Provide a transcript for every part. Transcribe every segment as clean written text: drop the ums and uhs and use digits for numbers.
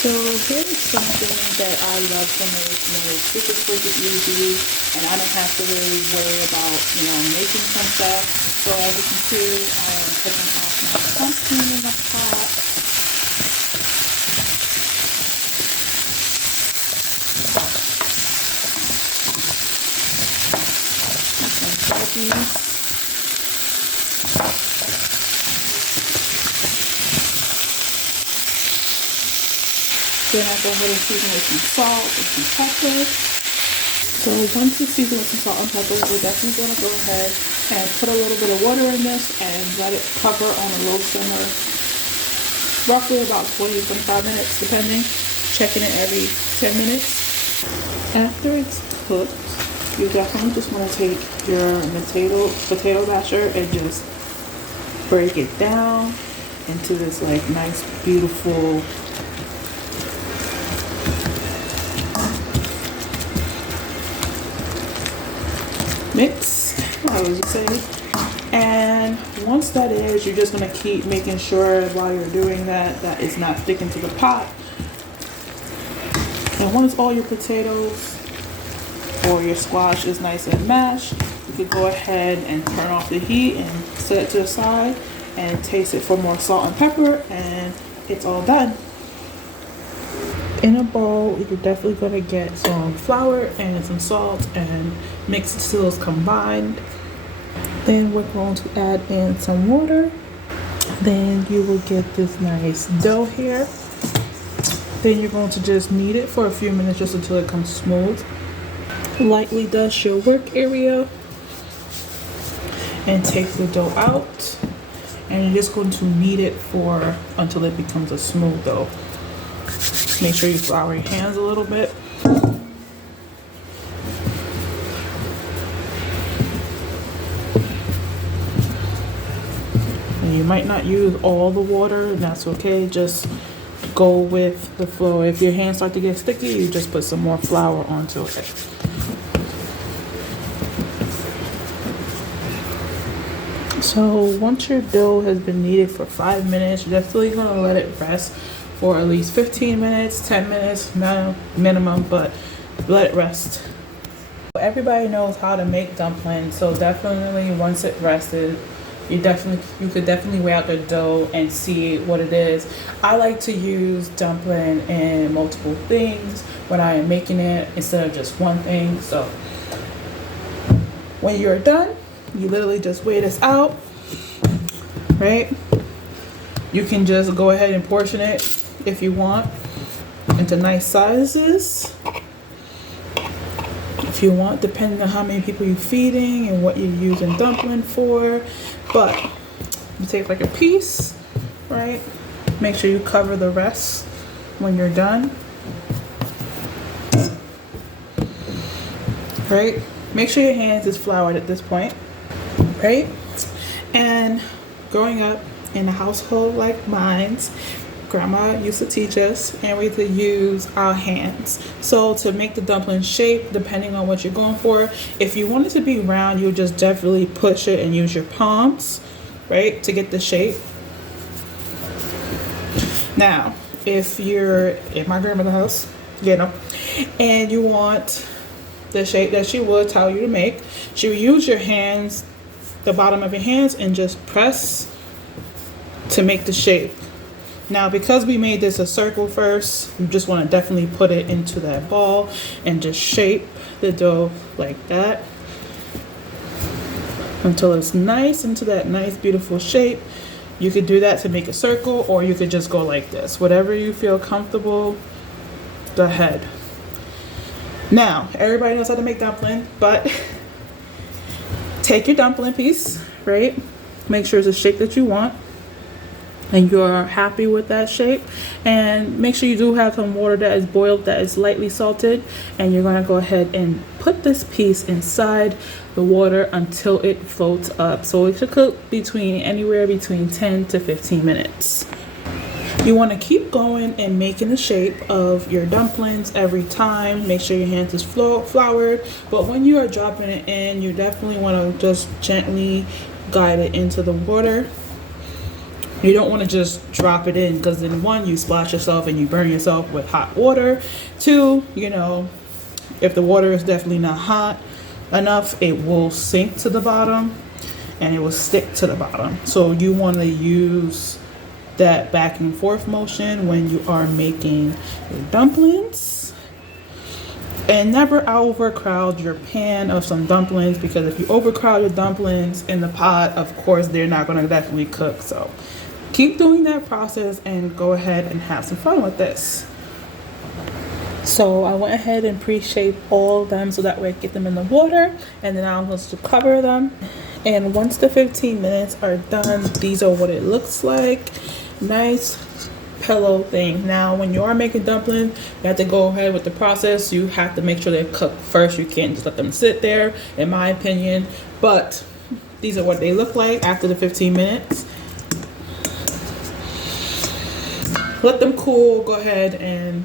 So here's something that I love to make, and it's super quick and easy, and I don't have to really worry about, making some stuff. So as you can see, I am cooking off my pumpkin in the pot. Some veggies. Then I go ahead and season with some salt and some pepper. So once you season with some salt and pepper, we're definitely going to go ahead and put a little bit of water in this and let it cover on a low simmer, roughly about 20 to 25 minutes, depending. Checking it every 10 minutes. After it's cooked, you definitely just want to take your potato masher and just break it down into this like nice, beautiful mix, I would say. And once that is, you're just going to keep making sure while you're doing that it's not sticking to the pot. And once all your potatoes or your squash is nice and mashed, you can go ahead and turn off the heat and set it to the side and taste it for more salt and pepper, and it's all done. In a bowl, you're definitely going to get some flour and some salt and mix it till it's combined. Then we're going to add in some water. Then you will get this nice dough here. Then you're going to just knead it for a few minutes just until it comes smooth. Lightly dust your work area and take the dough out. And you're just going to knead it until it becomes a smooth dough. Make sure you flour your hands a little bit. And you might not use all the water, and that's okay. Just go with the flow. If your hands start to get sticky, you just put some more flour onto it. So once your dough has been kneaded for 5 minutes, you're definitely going to let it rest for at least 15 minutes, 10 minutes minimum, but let it rest. Everybody knows how to make dumplings, so definitely once it rested, you could definitely weigh out the dough and see what it is. I like to use dumpling in multiple things when I am making it instead of just one thing. So when you're done, you literally just weigh this out, right? You can just go ahead and portion it if you want into nice sizes. If you want, depending on how many people you're feeding and what you're using dumpling for. But you take like a piece, right? Make sure you cover the rest when you're done. Right? Make sure your hands is floured at this point. Right? And growing up in a household like mine's, Grandma used to teach us, and we had to use our hands. So to make the dumpling shape, depending on what you're going for, if you want it to be round, you just definitely push it and use your palms, right, to get the shape. Now, if you're in my grandmother's house, and you want the shape that she would tell you to make, she would use your hands, the bottom of your hands, and just press to make the shape. Now, because we made this a circle first, you just want to definitely put it into that ball and just shape the dough like that until it's nice into that nice, beautiful shape. You could do that to make a circle, or you could just go like this. Whatever you feel comfortable, go ahead. Now, everybody knows how to make dumpling, but take your dumpling piece, right? Make sure it's a shape that you want, and you're happy with that shape, and make sure you do have some water that is boiled, that is lightly salted, and you're going to go ahead and put this piece inside the water until it floats up. So it should cook anywhere between 10 to 15 minutes. You want to keep going and making the shape of your dumplings every time. Make sure your hands is floured, but when you are dropping it in, you definitely want to just gently guide it into the water. You don't want to just drop it in, because then one, you splash yourself and you burn yourself with hot water. Two, if the water is definitely not hot enough, it will sink to the bottom and it will stick to the bottom. So you want to use that back and forth motion when you are making your dumplings. And never overcrowd your pan of some dumplings, because if you overcrowd your dumplings in the pot, of course they're not going to definitely cook. So keep doing that process and go ahead and have some fun with this. So I went ahead and pre-shaped all of them so that way I get them in the water, and then I'm going to cover them. And once the 15 minutes are done, these are what it looks like. Nice pillow thing. Now when you are making dumplings, you have to go ahead with the process. You have to make sure they're cooked first. You can't just let them sit there, in my opinion. But these are what they look like after the 15 minutes. Let them cool. Go ahead and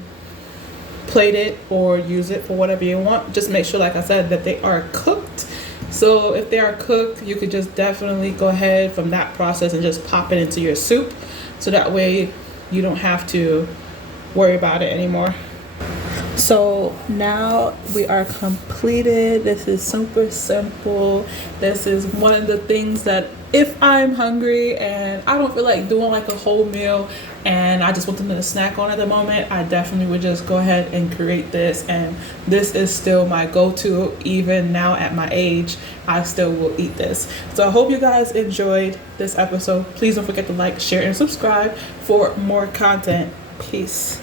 plate it or use it for whatever you want. Just make sure, like I said, that they are cooked. So if they are cooked, you could just definitely go ahead from that process and just pop it into your soup, so that way you don't have to worry about it anymore. So now we are completed. This is super simple. This is one of the things that if I'm hungry and I don't feel like doing like a whole meal and I just want something to snack on at the moment, I definitely would just go ahead and create this. And this is still my go-to. Even now at my age, I still will eat this. So I hope you guys enjoyed this episode. Please don't forget to like, share, and subscribe for more content. Peace.